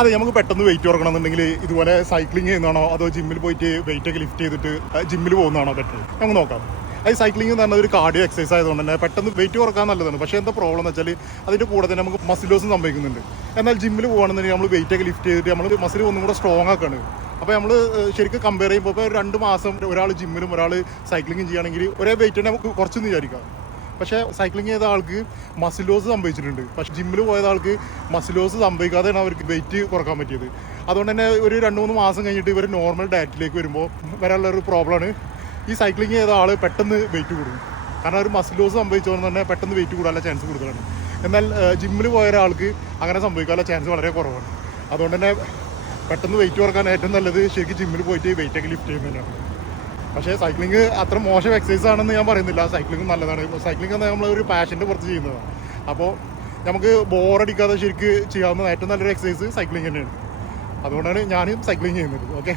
അതെ, നമുക്ക് പെട്ടെന്ന് വെയിറ്റ് കുറക്കണമെന്നുണ്ടെങ്കിൽ ഇതുപോലെ സൈക്ലിംഗ് ചെയ്യുന്നതാണോ അതോ ജിമ്മിൽ പോയിട്ട് വെയിറ്റ് ഒക്കെ ലിഫ്റ്റ് ചെയ്തിട്ട് ജിമ്മിൽ പോകുന്നതാണോ ബെറ്റർ? നമുക്ക് നോക്കാം. അത് സൈക്ലിംഗ് എന്ന് പറഞ്ഞാൽ ഒരു കാർഡിയോ എക്സസൈസ് ആയതുകൊണ്ട് തന്നെ പെട്ടെന്ന് വെയിറ്റ് കുറക്കാൻ നല്ലതാണ്. പക്ഷേ എന്താ പ്രോബ്ലം എന്ന് വെച്ചാൽ അതിൻ്റെ കൂടെ തന്നെ നമുക്ക് മസിൽ ലോസ് സംഭവിക്കുന്നുണ്ട്. എന്നാൽ ജിമ്മിൽ പോകുകയാണെന്നുണ്ടെങ്കിൽ നമ്മൾ വെയിറ്റ് ഒക്കെ ലിഫ്റ്റ് ചെയ്തിട്ട് നമ്മൾ മസിൽ ഒന്നും കൂടെ സ്ട്രോങ് ആക്കാണ്. അപ്പോൾ നമ്മൾ ശരിക്കും കമ്പയർ ചെയ്യുമ്പോൾ ഇപ്പോൾ 2 മാസം ഒരാൾ ജിമ്മിലും ഒരാൾ സൈക്ലിങ്ങും ചെയ്യുകയാണെങ്കിൽ ഒരേ വെയിറ്റ് തന്നെ നമുക്ക് കുറച്ചെന്ന് വിചാരിക്കാം. പക്ഷേ സൈക്ലിംഗ് ചെയ്ത ആൾക്ക് മസിൽ ലോസ് സംഭവിച്ചിട്ടുണ്ട്. പക്ഷേ ജിമ്മിൽ പോയത് ആൾക്ക് മസിൽ ലോസ് സംഭവിക്കാതെയാണ് അവർക്ക് വെയിറ്റ് കുറക്കാൻ പറ്റിയത്. അതുകൊണ്ട് തന്നെ ഒരു 2-3 മാസം കഴിഞ്ഞിട്ട് ഇവർ നോർമൽ ഡയറ്റിലേക്ക് വരുമ്പോൾ വരാനുള്ളൊരു പ്രോബ്ലമാണ് ഈ സൈക്ലിംഗ് ചെയ്ത ആൾ പെട്ടെന്ന് വെയിറ്റ് കൂടും. കാരണം ഒരു മസിൽ ലോസ് സംഭവിച്ചതുകൊണ്ട് തന്നെ പെട്ടെന്ന് വെയിറ്റ് കൂടാനുള്ള ചാൻസ് കൂടുതലാണ്. എന്നാൽ ജിമ്മിൽ പോയ ഒരാൾക്ക് അങ്ങനെ സംഭവിക്കാനുള്ള ചാൻസ് വളരെ കുറവാണ്. അതുകൊണ്ട് തന്നെ പെട്ടെന്ന് വെയിറ്റ് കുറക്കാൻ ഏറ്റവും നല്ലത് ശരിക്കും ജിമ്മിൽ പോയിട്ട് വെയിറ്റൊക്കെ ലിഫ്റ്റ് ചെയ്യുന്നതിനാണ്. പക്ഷേ സൈക്ലിംഗ് അത്ര മോശം എക്സസൈസ് ആണെന്ന് ഞാൻ പറയുന്നില്ല. സൈക്ലിംഗ് നല്ലതാണ്. സൈക്ലിംഗ് എന്നാൽ നമ്മളൊരു പാഷൻ്റെ പുറത്ത് ചെയ്യുന്നതാണ്. അപ്പോൾ നമുക്ക് ബോറടിക്കാതെ ശരിക്കും ചെയ്യാവുന്ന ഏറ്റവും നല്ലൊരു എക്സസൈസ് സൈക്ലിംഗ് തന്നെയാണ്. അതുകൊണ്ടാണ് ഞാനും സൈക്ലിംഗ് ചെയ്യുന്നത്. ഓക്കെ.